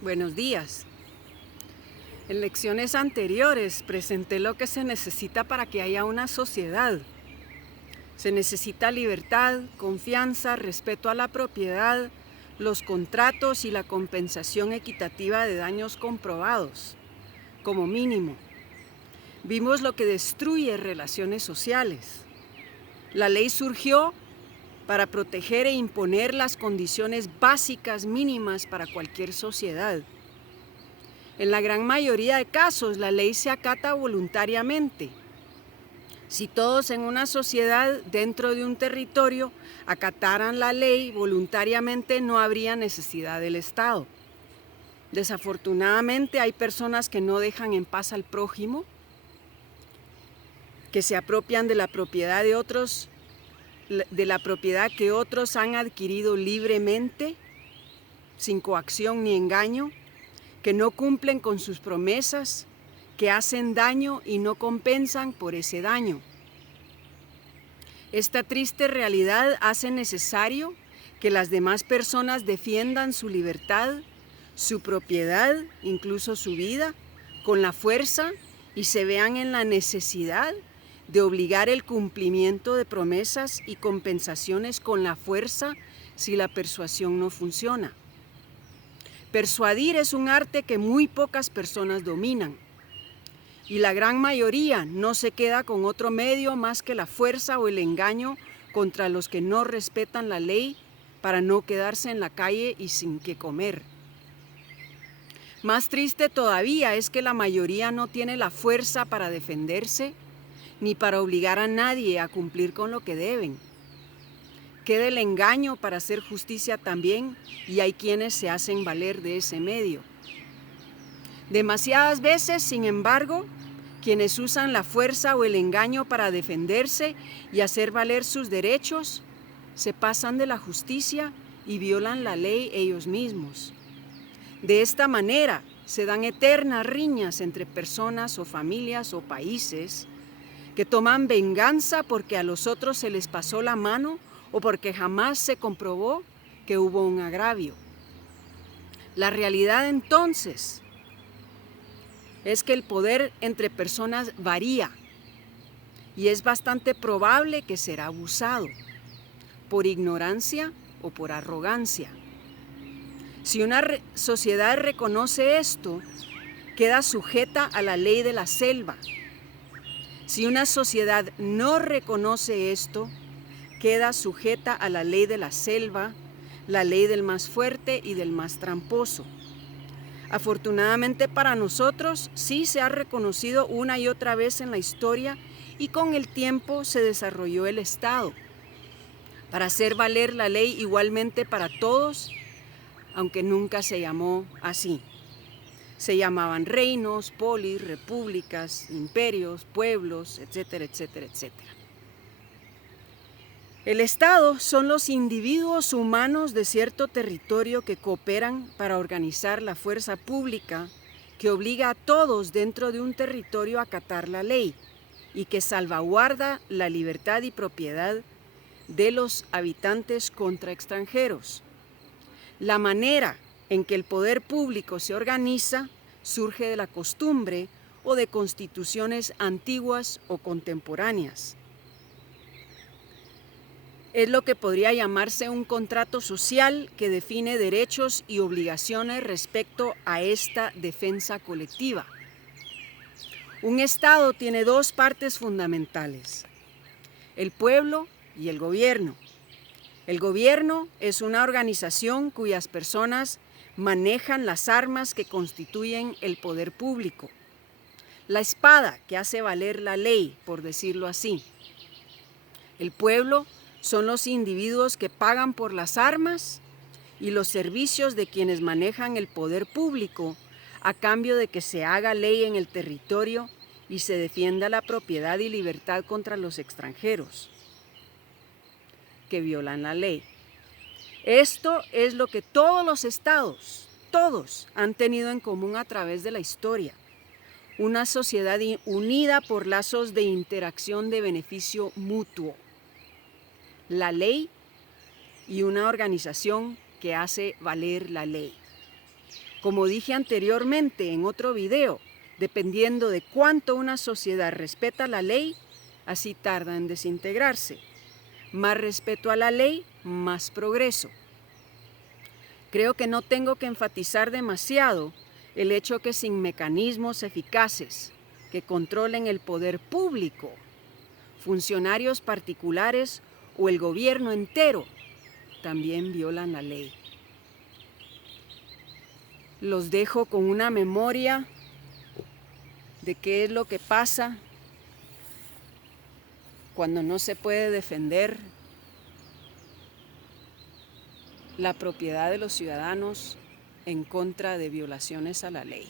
Buenos días. En lecciones anteriores presenté lo que se necesita para que haya una sociedad. Se necesita libertad, confianza, respeto a la propiedad, los contratos y la compensación equitativa de daños comprobados, como mínimo. Vimos lo que destruye relaciones sociales. La ley surgió para proteger e imponer las condiciones básicas mínimas para cualquier sociedad. En la gran mayoría de casos, la ley se acata voluntariamente. Si todos en una sociedad dentro de un territorio acataran la ley voluntariamente, no habría necesidad del Estado. Desafortunadamente, hay personas que no dejan en paz al prójimo, que se apropian de la propiedad de otros, de la propiedad que otros han adquirido libremente, sin coacción ni engaño, que no cumplen con sus promesas, que hacen daño y no compensan por ese daño. Esta triste realidad hace necesario que las demás personas defiendan su libertad, su propiedad, incluso su vida, con la fuerza y se vean en la necesidad de obligar el cumplimiento de promesas y compensaciones con la fuerza si la persuasión no funciona. Persuadir es un arte que muy pocas personas dominan y la gran mayoría no se queda con otro medio más que la fuerza o el engaño contra los que no respetan la ley para no quedarse en la calle y sin qué comer. Más triste todavía es que la mayoría no tiene la fuerza para defenderse ni para obligar a nadie a cumplir con lo que deben. Queda el engaño para hacer justicia también y hay quienes se hacen valer de ese medio. Demasiadas veces, sin embargo, quienes usan la fuerza o el engaño para defenderse y hacer valer sus derechos, se pasan de la justicia y violan la ley ellos mismos. De esta manera se dan eternas riñas entre personas o familias o países que toman venganza porque a los otros se les pasó la mano o porque jamás se comprobó que hubo un agravio. La realidad entonces es que el poder entre personas varía y es bastante probable que será abusado por ignorancia o por arrogancia. Si una sociedad reconoce esto, queda sujeta a la ley de la selva. Si una sociedad no reconoce esto, queda sujeta a la ley de la selva, la ley del más fuerte y del más tramposo. Afortunadamente para nosotros, sí se ha reconocido una y otra vez en la historia y con el tiempo se desarrolló el Estado para hacer valer la ley igualmente para todos, aunque nunca se llamó así. Se llamaban reinos, polis, repúblicas, imperios, pueblos, etcétera, etcétera, etcétera. El Estado son los individuos humanos de cierto territorio que cooperan para organizar la fuerza pública que obliga a todos dentro de un territorio a acatar la ley y que salvaguarda la libertad y propiedad de los habitantes contra extranjeros. La manera en que el poder público se organiza surge de la costumbre o de constituciones antiguas o contemporáneas. Es lo que podría llamarse un contrato social que define derechos y obligaciones respecto a esta defensa colectiva. Un Estado tiene dos partes fundamentales: el pueblo y el gobierno. El gobierno es una organización cuyas personas manejan las armas que constituyen el poder público. La espada que hace valer la ley, por decirlo así. El pueblo son los individuos que pagan por las armas y los servicios de quienes manejan el poder público a cambio de que se haga ley en el territorio y se defienda la propiedad y libertad contra los extranjeros que violan la ley. Esto es lo que todos los estados, todos, han tenido en común a través de la historia. Una sociedad unida por lazos de interacción de beneficio mutuo. La ley y una organización que hace valer la ley. Como dije anteriormente en otro video, dependiendo de cuánto una sociedad respeta la ley, así tarda en desintegrarse. Más respeto a la ley, más progreso. Creo que no tengo que enfatizar demasiado el hecho que sin mecanismos eficaces que controlen el poder público, funcionarios particulares o el gobierno entero también violan la ley. Los dejo con una memoria de qué es lo que pasa cuando no se puede defender la propiedad de los ciudadanos en contra de violaciones a la ley.